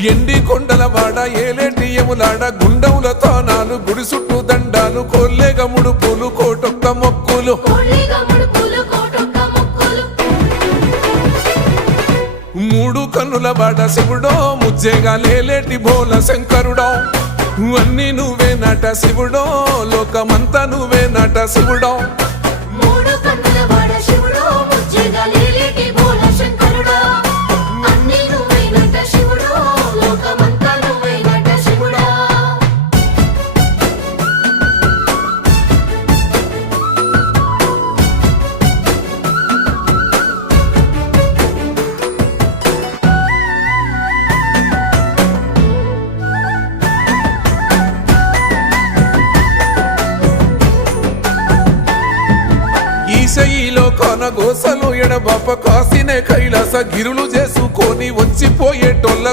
ఎండి కొండల వాడ ఏలేటి యములాడ గుండముల తానాలు గుడి చుట్టూ దండాలు కొల్లేగ ముడుపులు కోటొక్క మొక్కులు మూడు కన్నుల వాడ శివుడో ముజ్జేగా లేలేటి బోల శంకరుడో అన్ని నువ్వే నట శివుడో లోకమంతా నువ్వే నట శివుడో ఈశయిలో కొనగోసలు ఎడబాప కాసినే కైలాస గిరులు చేసుకొని వచ్చిపోయేటోళ్ళ